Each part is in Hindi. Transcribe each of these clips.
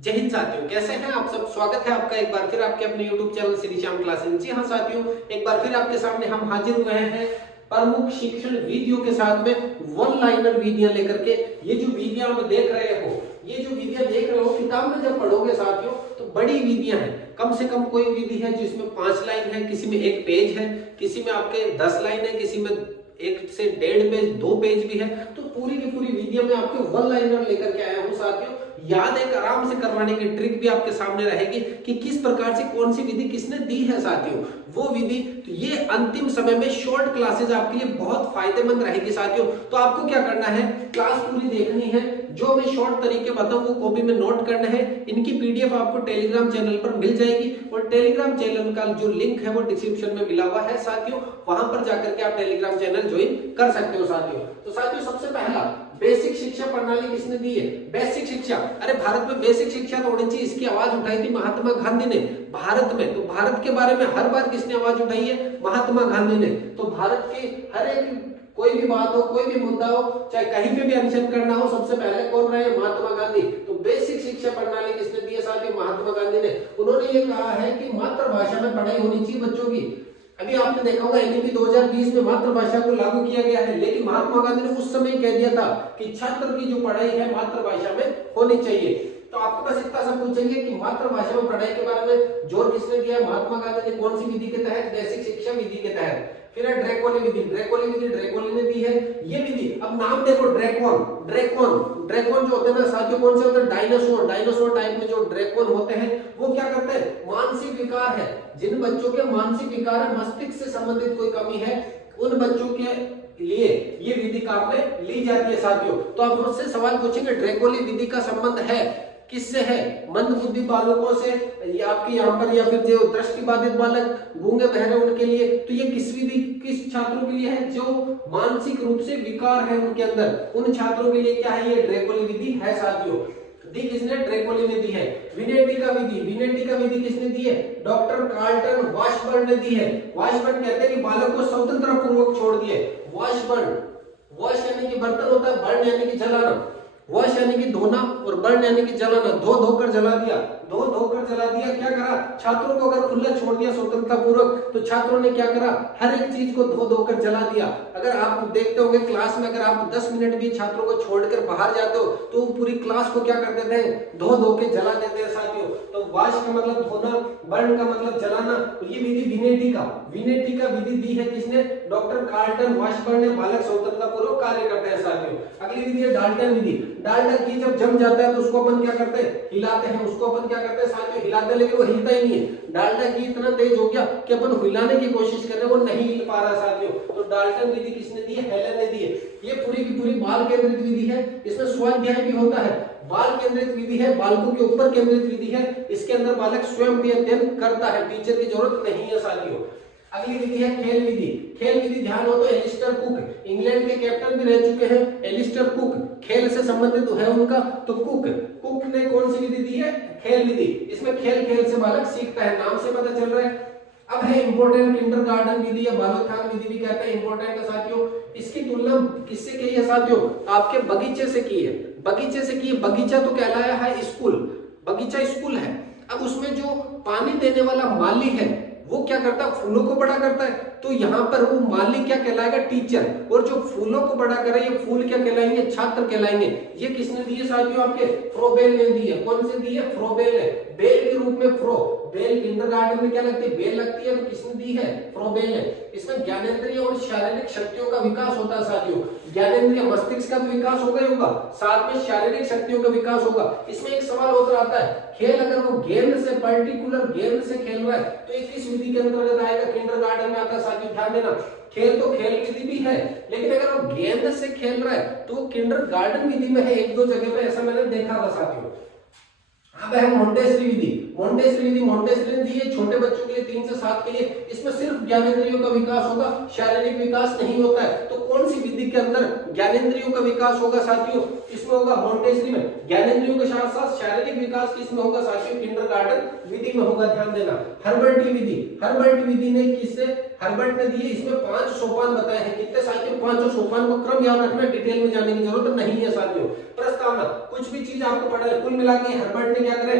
जय हिंद साथियों, कैसे हैं आप सब। स्वागत है आपका एक बार फिर आपके अपने YouTube channel Shri Shyam classes. जी हाँ साथियों, एक बार फिर आपके सामने हम हाजिर हुए हैं प्रमुख शिक्षण वीडियो के साथ में वन लाइनर विधियां लेकर के। ये जो विधियां आप देख रहे हो, ये जो विधियां देख रहे हो, किताब में जब पढ़ोगे साथियों तो बड़ी विधियां हैं। कम से कम कोई विधि है जिसमें 5 लाइन है, किसी में 1 पेज है, किसी में आपके 10 लाइन है, किसी में 1 से 1.5 पेज 2 पेज भी है। तो पूरी की पूरी विधियां मैं आपके वन लाइनर लेकर के आया हूं साथियों। याद एक आराम से करवाने की ट्रिक भी आपके सामने रहेगी कि किस प्रकार से कौन सी विधि किसने दी है साथियों, वो विधि। तो ये अंतिम समय में शॉर्ट क्लासेस आपके लिए बहुत फायदेमंद रहेगी साथियों। तो आपको क्या करना है, क्लास पूरी देखनी है, जो मैं शॉर्ट तरीके बताऊं वो कॉपी में नोट करना है। इनकी पीडीएफ आपको टेलीग्राम चैनल पर मिल जाएगी और टेलीग्राम चैनल का जो लिंक है वो डिस्क्रिप्शन में मिला हुआ है साथियों। वहां पर जाकर के आप टेलीग्राम चैनल ज्वाइन कर सकते हो साथियों। तो साथियों सबसे पहला, बेसिक शिक्षा प्रणाली किसने दी है? बेसिक शिक्षा, अरे भारत में बेसिक शिक्षा तो होनी चाहिए, इसकी आवाज उठाई थी महात्मा गांधी ने भारत में। तो भारत के बारे में हर बार किसने आवाज उठाई है? महात्मा गांधी ने। तो भारत के हर एक कोई भी बात हो, कोई भी मुद्दा हो, चाहे कहीं पे भी अनशन करना हो, सबसे पहले कौन रहे? महात्मा गांधी। तो बेसिक शिक्षा प्रणाली किसने दी है साथियों? महात्मा गांधी ने। उन्होंने ये कहा है कि मातृभाषा में पढ़ाई होनी चाहिए बच्चों की। अभी आपने देखा होगा एनईपी 2020 में मातृभाषा को लागू किया गया है, लेकिन महात्मा गांधी ने उस समय कह दिया था कि छात्र की जो पढ़ाई है मातृभाषा में होनी चाहिए। तो आपको बस इतना सा पूछेंगे कि मातृभाषा में पढ़ाई के बारे में जोर किसने दिया? महात्मा गांधी ने। कौन सी विधि के तहत? बेसिक शिक्षा विधि के तहत। फिर है ड्रैकोली विधि। ड्रैकोली विधि ड्रैकोली ने दी है ये विधि। अब नाम देखो, ड्रैकोन ड्रैकोन जो होते हैं ना साथियों, कौन से होते हैं? डायनासोर टाइप में जो ड्रैकोन होते हैं वो क्या करते हैं? मानसिक विकार है, जिन बच्चों के मानसिक विकार है, मस्तिष्क से संबंधित कोई कमी है, उन बच्चों के लिए ये विधि काम में ली जाती है साथियों। तो आप मुझसे सवाल पूछेंगे ड्रैकोली विधि का संबंध है किससे है? मंद बुद्धि बालकों से, या आपके यहाँ पर, या फिर जो दृष्टिबाधित बालक, गूंगे बहरे, उनके लिए। तो ये किस विधि किस छात्रों के लिए है? जो मानसिक रूप से विकार है उनके अंदर, उन छात्रों के लिए क्या है? ये ड्रैकोली विधि है साथियों। दी किसने? ड्रैकोली ने दी है। विनेटिका विधि। विनेटिका विधि किसने दी है? डॉक्टर कार्लटन वाशबर्न ने दी है। वाशबर्न कहते हैं कि बालक को स्वतंत्र पूर्वक छोड़ दिए। वाशबर्न, वॉश यानी कि बर्तन होता है, बर्न यानी कि जलाना, वॉश यानी कि धोना और बर्न यानी कि जलाना। धोकर जला दिया, धोकर जला दिया। क्या करा? छात्रों को अगर खुला छोड़ दिया स्वतंत्रता पूर्वक, तो छात्रों ने क्या करा? हर एक चीज को धोकर जला दिया। अगर आप देखते होंगे क्लास में, अगर आप 10 मिनट भी छात्रों को छोड़कर बाहर जाते हो तो पूरी क्लास को क्या कर देते हैं? धो के जला देते हैं साथियों। तो वॉश का मतलब धोना, बर्न का मतलब जलाना। तो ये विधि विनेटिका विधि दी है किसने? डॉक्टर कार्लटन वाशबर्न ने। बालक स्वतंत्रता पूर्वक कार्य करते हैं साथियों। अगली विधि है डाल्टन विधि। डाल्टन की जब जम जाता है तो उसको अपन क्या करते हैं? हिलाते हैं। उसको अपन क्या करते हैं साथियों? हिलाते हैं, लेकिन वो हिलता ही नहीं है। डाल्टन की इतना तेज हो गया कि अपन हिलाने की कोशिश कर रहे हैं, वो नहीं हिल पा रहा साथियों। तो डाल्टन विधि किसने दी है? हेलन ने दी है। ये पूरी की पूरी बाल केंद्रित विधि है। इसमें स्वाध्याय भी होता है। बाल केंद्रित विधि है, बालकों के ऊपर केंद्रित विधि है। इसके अंदर बालक स्वयं भी अध्ययन करता है, टीचर की जरूरत नहीं है साथियों। अगली विधि है खेल विधि। खेल विधि ध्यान हो तो एलिस्टर कुक, इंग्लैंड के कैप्टन भी रह चुके हैं एलिस्टर कुक, खेल से संबंधित है उनका। तो कुक ने कौन सी विधि दी है? खेल विधि। इसमें खेल से बालक सीखता है, नाम से पता चल रहा है। अब है इंपोर्टेंट किंडरगार्टन विधि या बालोत्थान विधि भी कहते हैं, इंपोर्टेंट है साथियों। इसकी तुलना किससे की है साथियों? आपके बगीचे से की है। बगीचे से की। बगीचा तो कहलाया है स्कूल, बगीचा स्कूल है। अब उसमें जो पानी देने वाला माली है वो क्या करता है? फूलों को बड़ा करता है। तो यहाँ पर वो माली क्या कहलाएगा? टीचर। और जो फूलों को बड़ा करे, ये फूल क्या कहलाएंगे? छात्र कहलाएंगे। ये किसने दी है साथियों? आपके फ्रोबेल ने दी है। कौन से दी है? फ्रोबेल ने। बेल के रूप में फ्रो, बेल किंडरगार्टन में क्या लगती है? बेल लगती है। तो किसने दी है? फ्रोबेल ने। इसमें ज्ञानेंद्रिय और शारीरिक शक्तियों का विकास होता है साथियों। ज्ञानेंद्रिय मस्तिष्क का भी विकास होगा ही होगा, साथ में शारीरिक शक्तियों का विकास होगा। इसमें एक सवाल होता आता है, खेल अगर वो गेंद से, पर्टिकुलर गेंद से खेल रहा है तो ये किस विधि के अंतर्गत आएगा? किंडरगार्टन में आता है साथियों। ध्यान देना, खेल तो खेल विधि भी है, लेकिन अगर वो गेंद से खेल रहा है तो वो किंडरगार्टन विधि में है। 1-2 जगह पे ऐसा मैंने देखा था साथियों। अब है मोंटेसरी विधि। मोंटेसरी ने दी है छोटे बच्चों के लिए 3 से 7 के लिए। इसमें सिर्फ ज्ञानेंद्रियों का विकास होगा, शारीरिक विकास नहीं होता है। तो कौन सी विधि के अंदर ज्ञानेंद्रियों का विकास होगा साथियों? इसमें होगा मोंटेसरी में। ज्ञानेंद्रियों के साथ साथ शारीरिक विकास किसमें होगा साथियों? किंडरगार्टन विधि में होगा। ध्यान देना। हर्बर्ट विधि ने किससे? हर्बर्ट ने दी है। इसमें 5 सोपान बताए हैं। कितने साथियों? 5 सोपान को क्रम याद रखना, डिटेल में जाने की जरूरत नहीं है साथियों। प्रस्तावना, कुछ भी चीज आपको पढ़ा है, कुल मिला के हर्बर्ट ने क्या करे?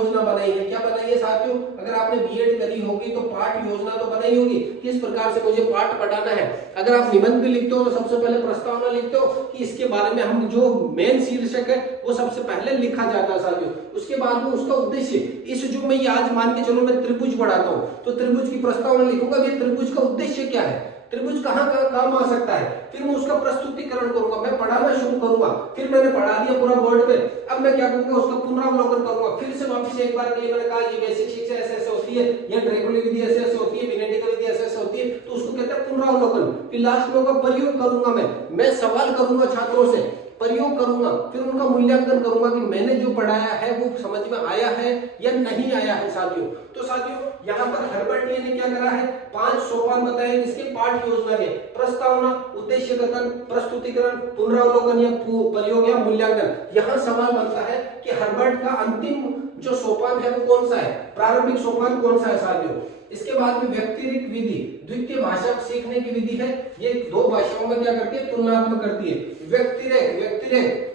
योजना बनाई है। क्या बनाई है साथियों? अगर आपने बीएड करी होगी तो पाठ योजना तो बनाई होगी, किस प्रकार से मुझे पाठ पढ़ाना है। अगर आप निबंध भी लिखते हो तो सबसे पहले प्रस्तावना लिखते हो कि इसके बारे में हम जो मेन शीर्षक है वो सबसे पहले लिखा जाता है साथियों। उसके बाद में उसका उद्देश्य, इस जो मैं आज मान के चलो मैं त्रिभुज बढ़ाता हूँ तो त्रिभुज की प्रस्तावना लिखूंगा कि त्रिभुज का उद्देश्य क्या है, त्रिभुज कहाँ काम आ सकता है। फिर मैं उसका प्रस्तुतिकरण करूंगा, मैं पढ़ाना शुरू करूंगा। फिर मैंने पढ़ा दिया पूरा बोर्ड पे, अब मैं क्या करूंगा, उसका पुनरावलोकन करूंगा। फिर से वापस एक बार के लिए मैंने कहा ये बेसिक शिक्षा ऐसे ऐसे होती है, ये ड्रैकुली विधि ऐसे ऐसे होती है, विनेटी का विधि ऐसे ऐसे होती है, तो उसको कहते हैं पुनरावलोकन। फिर लास्ट में उसका प्रयोग करूंगा, मैं सवाल करूंगा छात्रों से, प्रयोग करूंगा, फिर उनका मूल्यांकन करूंगा कि मैंने जो पढ़ाया है वो समझ में आया है या नहीं आया है साथियों। तो साथियों यहाँ पर हर्बर्ट ली ने क्या करा है, 5 सोपान बताए इसके पाठ योजना के, प्रस्तावना, उद्देश्य कथन, प्रस्तुतिकरण, पुनरावलोकन या प्रयोग या मूल्यांकन। यहाँ सवाल बनता है कि हर्बर्ट का अंतिम जो सोपान है वो कौन सा है, प्रारंभिक सोपान कौन सा है साथियों। इसके बाद में व्यक्तिरेख विधि, द्वितीय भाषा सीखने की विधि है, ये 2 भाषाओं में क्या करती है, तुलनात्मक करती है।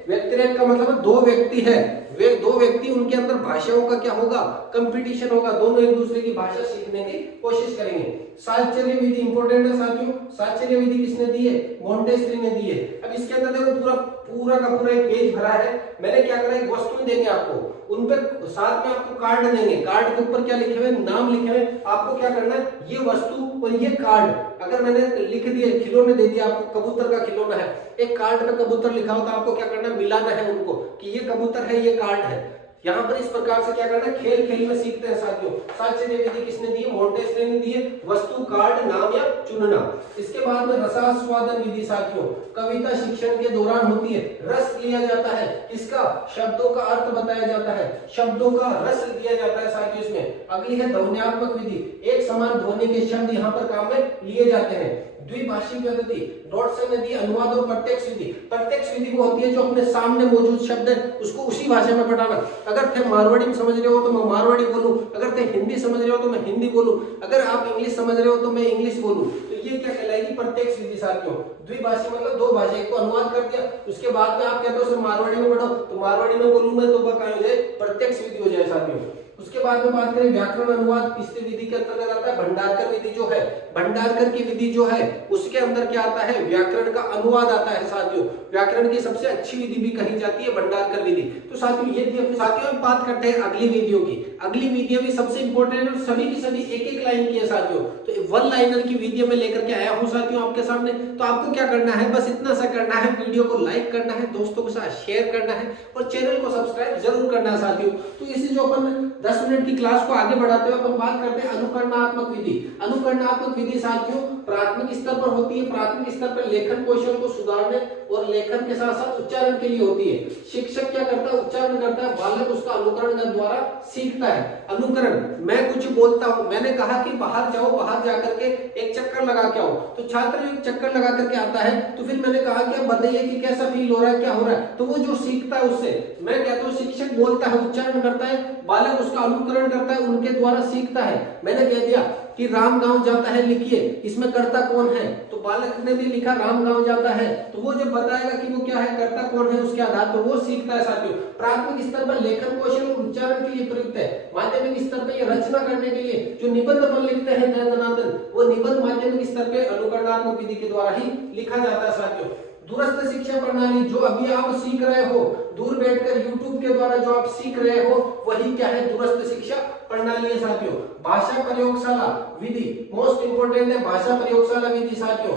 व्यक्तिरेख का मतलब 2 व्यक्ति है, वे 2 व्यक्ति, उनके अंदर भाषाओं का क्या होगा, कंपटीशन होगा, दोनों एक दूसरे की भाषा सीखने की कोशिश करेंगे। साहचर्य विधि इंपॉर्टेंट है साथियों, साहचर्य विधि किसने दी है, मॉन्टेस्क्यू ने दी है। अब इसके अंदर देखो पूरा का पूरा एक पेज भरा है, मैंने क्या करा, एक वस्तु देंगे आपको, उन पे साथ में आपको कार्ड देंगे, कार्ड के ऊपर क्या लिखे हुए, नाम लिखे हुए, आपको क्या करना है, ये वस्तु और ये कार्ड अगर मैंने लिख दिए, खिलौने दे दिया आपको, कबूतर का खिलौना है, एक कार्ड पे कबूतर लिखा होता है, आपको क्या करना है, मिलाना है उनको कि ये कबूतर है, ये कार्ड है। यहाँ पर इस प्रकार से क्या करना है, खेल खेल में सीखते हैं साथियों। साहचर्य विधि किसने दी है, मॉन्टेस्क्यू ने दी है, वस्तु, कार्ड, नाम या चुनना। इसके बाद में रसास्वादन विधि साथियों, कविता शिक्षण के दौरान होती है, रस लिया जाता है, किसका, शब्दों का अर्थ बताया जाता है, शब्दों का रस दिया जाता है साथियों इसमें। अगली है ध्वन्यात्मक विधि, एक समान ध्वनि के शब्द यहाँ पर काम में लिए जाते हैं। द्विभाषी पद्धति, डॉटसन ने दी अनुवाद और प्रत्यक्ष विधि। प्रत्यक्ष विधि वो होती है जो अपने सामने मौजूद शब्द है उसको उसी भाषा में पढ़ाना। अगर थे मारवाड़ी में समझ रहे हो तो मैं मारवाड़ी बोलूं, अगर थे हिंदी समझ रहे हो तो मैं हिंदी बोलूं, अगर आप इंग्लिश समझ रहे हो तो मैं इंग्लिश बोलूं, तो ये क्या कहलाएगी, प्रत्यक्ष विधि साथियों। द्विभाषी मतलब 2 भाषा, एक को अनुवाद कर दिया, उसके बाद में आप कहते हो मारवाड़ी में पढ़ो तो मारवाड़ी में बोलूं मैं, तो क्या हो जाए, प्रत्यक्ष विधि हो जाए साथियों। उसके बाद में बात करें व्याकरण अनुवाद, किस विधि के अंतर्गत आता है, भंडारकर विधि जो है, भंडारकर की विधि जो है उसके अंदर क्या आता है, व्याकरण का अनुवाद आता है साथियों। व्याकरण की सबसे अच्छी विधि भी कही जाती है भंडारकर विधि। तो साथियों ये थी अपने साथियों, हम बात करते हैं अगली वीडियो की। अगली वीडियो भी सबसे इंपॉर्टेंट है, सभी की सभी एक लाइन की है साथियों, तो 1 लाइनर की वीडियो में लेकर के आया हूं साथियों आपके सामने। तो आपको क्या करना है, बस इतना सा करना है, वीडियो को लाइक करना है, दोस्तों के साथ शेयर करना है और चैनल को सब्सक्राइब जरूर करना है साथियों। तो इसी जो अपन 10 मिनट की क्लास को आगे बढ़ाते हुए अपन बात करते हैं अनुकरणात्मक विधि। अनुकरणात्मक विधि साथियों प्राथमिक स्तर पर होती है, प्राथमिक स्तर पर लेखन कौशल को सुधारने और लेखन के साथ साथ उच्चारण के लिए होती है। शिक्षक क्या करता है, उच्चारण करता है, बालक उसका अनुकरण के द्वारा सीखता है। अनुकरण, मैं कुछ बोलता हूं, मैंने कहा कि बाहर जाओ, बाहर जाकर के एक चक्कर लगा के आओ, तो छात्र एक चक्कर लगा करके आता है, तो फिर मैंने कहा कि अब बताइए कि कैसा फील हो रहा है, क्या हो रहा है, तो वो जो सीखता है उससे, मैं कहता हूँ शिक्षक बोलता है, उच्चारण करता है, बालक उसका अनुकरण करता है, उनके द्वारा सीखता है। मैंने कह दिया कि राम गांव जाता है, लिखिए, इसमें कर्ता कौन है, तो बालक ने भी लिखा राम गांव जाता है, तो वो जब बताएगा कि वो क्या है, कर्ता कौन है, उसके आधार पर वो सीखता है साथियों। प्राथमिक स्तर पर लेखन कौशल और उच्चारण के लिए प्रयुक्त है। माध्यमिक स्तर पर ये रचना करने के लिए जो निबंध अपन लिखते हैं दनादन, वो निबंध माध्यमिक स्तर पे अनुकरणात्मक विधि के द्वारा ही लिखा जाता है साथियों। दूरस्थ शिक्षा प्रणाली, जो अभी आप सीख रहे हो, दूर बैठकर YouTube के द्वारा जो आप सीख रहे हो, वही क्या है, दूरस्थ शिक्षा प्रणाली है साथियों। भाषा प्रयोगशाला विधि मोस्ट इंपोर्टेंट है, भाषा प्रयोगशाला विधि साथियों।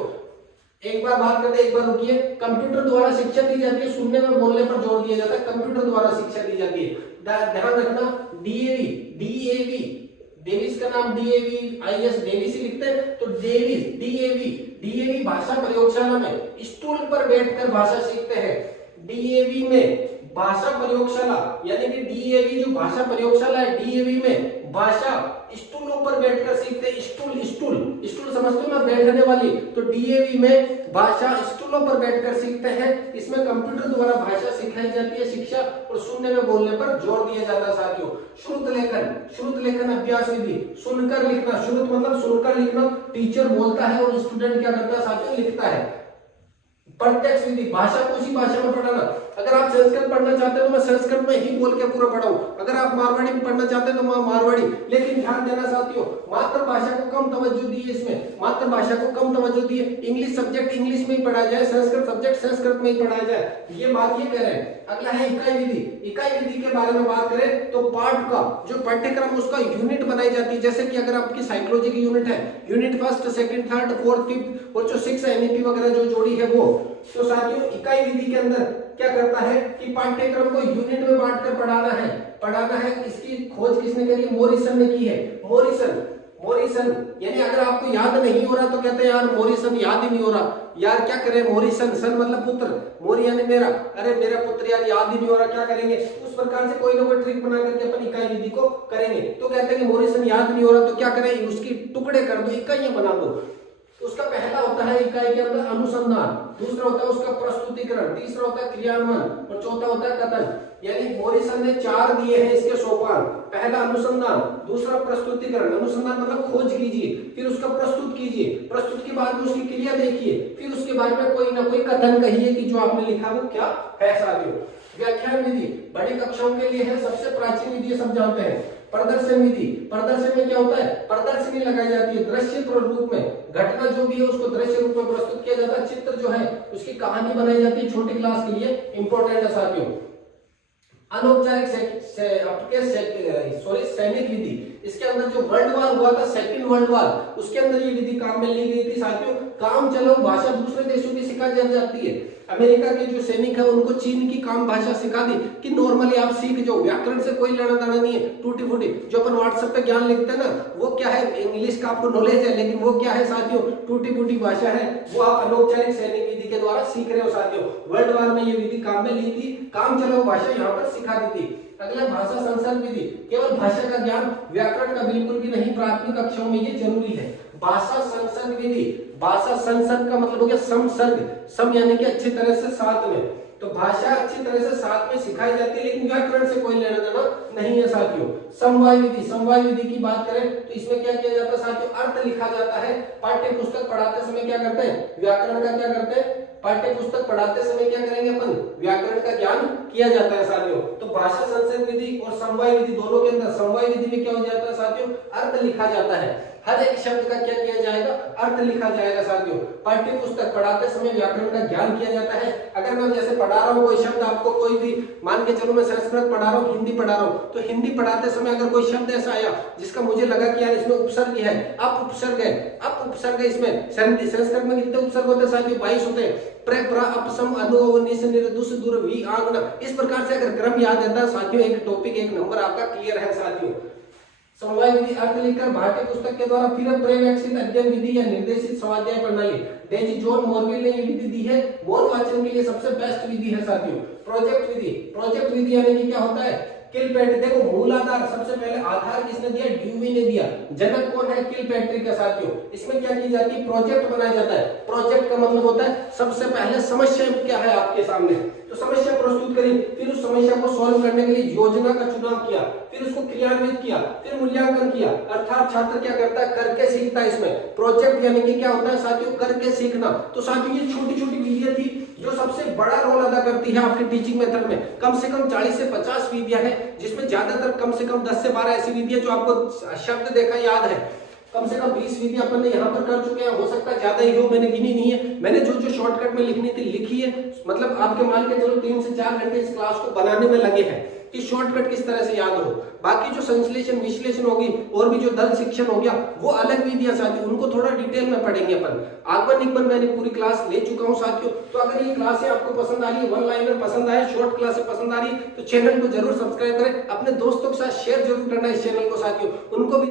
एक बार बात करते हैं, एक बार रुकिए। कंप्यूटर द्वारा शिक्षा दी जाती है, सुनने में बोलने पर जोर दिया जाता है, कंप्यूटर द्वारा शिक्षा दी जाती है। ध्यान रखना, डीएवी, डेविस का नाम DAVIS डेविस ही लिखते हैं, तो डीएवी भाषा प्रयोगशाला में स्टूल पर बैठकर भाषा सीखते हैं। डीएवी में भाषा प्रयोगशाला यानी कि डीएवी जो भाषा प्रयोगशाला है, डीएवी में भाषा स्टूलों पर बैठकर सीखते हैं। स्टूल समझते हो ना, बैठने वाली, तो डीएवी में भाषा स्टूलों पर बैठकर सीखते हैं। इसमें कंप्यूटर द्वारा भाषा सिखाई जाती है, शिक्षा और सुनने में बोलने पर जोर दिया जाता है साथियों। श्रुत लेखन अभ्यास विधि, सुनकर लिखना, श्रुत मतलब सुनकर लिखना, टीचर बोलता है और स्टूडेंट क्या करता है साथियों, लिखता है। प्रत्यक्ष विधि, भाषा को उसी भाषा में पढ़ाना। अगर आप संस्कृत पढ़ना चाहते हो तो मैं संस्कृत में ही बोल के पूरा पढ़ाऊं, अगर आप मारवाड़ी में पढ़ना चाहते हो तो मैं मारवाड़ी। लेकिन ध्यान देना साथियों, मातृभाषा को कम तवज्जो दी है, इसमें मातृभाषा को कम तवज्जो दी है। इंग्लिश सब्जेक्ट इंग्लिश में ही पढ़ाया जाए, संस्कृत सब्जेक्ट संस्कृत में ही पढ़ाया जाए, ये बात ये कह रहे हैं। अगला है इकाई विधि। इकाई विधि के बारे में बात करें तो पाठ का जो पाठ्यक्रम उसका यूनिट बनाई जाती है। जैसे कि अगर आपकी साइकोलॉजी की यूनिट है, unit first second third fourth fifth और जो 6 एनईपी वगैरह जो जोड़ी है वो, तो साथियों इकाई विधि के अंदर क्या करता है कि पाठ्यक्रम को यूनिट में बांटकर पढ़ाना है। इसकी खोज किसने करी? मोरिसन ने की है। मोरिसन यानी अगर आपको याद नहीं हो रहा तो कहते हैं यार मोरिसन याद ही नहीं हो रहा, यार क्या करें, मोरिसन सन मतलब पुत्र, मोरी यानी मेरा, अरे मेरा पुत्र यार याद ही नहीं हो रहा, क्या करेंगे? उस प्रकार से कोई ना कोई ट्रिक बना करके अपन इकाई विधि को करेंगे। तो कहते हैं कि मोरिसन याद नहीं हो रहा तो क्या करें, उसकी टुकड़े कर दो, इकाइयां बना दो। उसका पहला होता है इकाई के अंदर अनुसंधान, दूसरा होता है उसका प्रस्तुतिकरण, तीसरा होता है क्रियान्वयन और चौथा होता है कथन। यानी मोरिसन ने 4 दिए हैं इसके सोपान। पहला अनुसंधान, दूसरा प्रस्तुतिकरण, अनुसंधान मतलब खोज कीजिए, फिर उसका प्रस्तुत कीजिए, प्रस्तुत के बाद में उसकी क्रिया देखिए, फिर उसके बाद में कोई ना कोई कथन कहिए कि जो आपने लिखा वो क्या है साथियों। व्याख्यान विधि बड़ी कक्षाओं के लिए है, सबसे प्राचीन विधि सब जानते हैं। प्रदर्शन विधि, प्रदर्शन में क्या होता है, प्रदर्शनी लगाई जाती है दृश्य रूप में, घटना जो भी है उसको दृश्य रूप में प्रस्तुत किया जाता है। चित्र जो है उसकी कहानी बनाई जाती है, छोटी क्लास के लिए इंपॉर्टेंट है साथियों। अनौपचारिक सैनिक विधि, इसके अंदर जो वर्ल्ड वार हुआ था, सेकंड वर्ल्ड वार, उसके अंदर ये विधि काम में ली गई थी साथियों। काम चलाऊ भाषा दूसरे देशों की सिखाई जाती है। अमेरिका के जो सैनिक है उनको चीन की काम भाषा सिखा दी कि नॉर्मली आप सीख जाओ, व्याकरण से कोई लेना देना नहीं है, टूटी फूटी जो अपन व्हाट्सएप पे ज्ञान लिखते हैं ना, वो क्या है, इंग्लिश का आपको नॉलेज है, लेकिन वो क्या है साथियों, टूटी फूटी भाषा है, वो आप अनौपचारिक सैनिक विधि के द्वारा सीख रहे हो साथियों। वर्ल्ड वार में ये विधि काम में ली थी, काम चलाओ भाषा यहाँ पर सिखा दी थी। अगला भाषा संसर्ग विधि, केवल भाषा का ज्ञान, व्याकरण का बिल्कुल भी नहीं, प्राथमिक कक्षाओं में ये जरूरी है। भाषा संसर्ग विधि, भाषा संसर्ग का मतलब हो गया समसर्ग, सम यानी कि अच्छी तरह से साथ में, तो भाषा अच्छी तरह से साथ में सिखाई जाती है, लेकिन व्याकरण से कोई लेना देना नहीं है साथियों। समवाय विधि, समवाय विधि की बात करें तो इसमें क्या किया जाता है साथियों, अर्थ लिखा जाता है। पाठ्य पुस्तक पढ़ाते समय क्या करते हैं, व्याकरण का क्या करते हैं, पाठ्य पुस्तक पढ़ाते समय क्या करेंगे अपन, व्याकरण का ज्ञान किया जाता है साथियों। तो भाषा संसर्ग विधि और समवाय विधि दोनों के अंदर, समवाय विधि में क्या हो जाता है साथियों, अर्थ लिखा जाता है। हर एक शब्द का क्या किया जाएगा, अर्थ लिखा जाएगा साथियों। पाठ्य पुस्तक पढ़ाते समय व्याकरण का ज्ञान किया जाता है। अगर मैं जैसे पढ़ा रहा हूँ कोई शब्द, आपको कोई भी, मान के चलो मैं संस्कृत पढ़ा रहा हूँ, हिंदी पढ़ा रहा हूँ, तो हिंदी पढ़ाते समय अगर कोई शब्द ऐसा आया जिसका मुझे लगा कि यार इसमें उपसर्ग है, अप उपसर्ग है, अप उपसर्ग है, इसमें संस्कृत में कितने उपसर्ग होते हैं साथियों, 22 होते हैं, प्र प्र अपसम अनु निस निर दुस दुर वी आंगना। इस प्रकार से अगर क्रम याद रहता है साथियों, एक टॉपिक एक नंबर आपका क्लियर है साथियों। समवाय विधि अर्थ लिखकर पाठ्य पुस्तक के द्वारा फिर पर्यवेक्षित अध्ययन विधि या निर्देशित स्वाध्याय प्रणाली, डेजी जॉन मॉर्विल ने ये विधि दी है, मौन वाचन के लिए सबसे बेस्ट विधि है साथियों। प्रोजेक्ट विधि, प्रोजेक्ट विधि यानी कि क्या होता है, किलपेट्री, देखो मूलाधार सबसे पहले आधार किसने दिया, ड्यूवी ने दिया, जनक कौन है, किलपेट्री का साथियों। इसमें क्या की जाती है, प्रोजेक्ट बनाया जाता है। प्रोजेक्ट का मतलब होता है सबसे पहले समस्या क्या है आपके सामने, तो समस्या प्रस्तुत करी, फिर उस समस्या को सॉल्व करने के लिए योजना का चुनाव किया, फिर उसको क्रियान्वित किया, फिर मूल्यांकन किया, अर्थात छात्र क्या करता है, करके सीखता है। इसमें प्रोजेक्ट यानी कि क्या होता है साथियों, करके सीखना। तो साथियों ये छोटी छोटी विधियां थी जो सबसे बड़ा रोल अदा करती है आपके टीचिंग मेथड में। कम से कम 40 से 50 विधियां हैं, जिसमें ज्यादातर कम से कम 10 से 12 ऐसी विधियां जो आपको शब्द देखा याद है। कम से कम 20 विधियां अपन ने यहाँ पर कर चुके हैं, हो सकता है ज्यादा ही हो, मैंने गिनी नहीं है। मैंने जो जो शॉर्टकट में लिखनी थी लिखी है, मतलब आपके मान के चलो 3 से 4 घंटे इस क्लास को बनाने में लगे हैं कि शॉर्टकट किस तरह से याद हो। बाकी जो संश्लेषण विश्लेषण होगी और भी जो दल शिक्षण हो गया वो अलग विधियां साथियों, उनको थोड़ा डिटेल में पढ़ेंगे अपन। आगमन निगमन मैंने पूरी क्लास ले चुका हूं साथियों। तो अगर ये क्लासें आपको पसंद आ रही है, वन लाइनर पसंद आए, शॉर्ट क्लासें पसंद आ रही है, तो चैनल को जरूर सब्सक्राइब करें, अपने दोस्तों के साथ शेयर जरूर करना इस चैनल को साथियों, उनको भी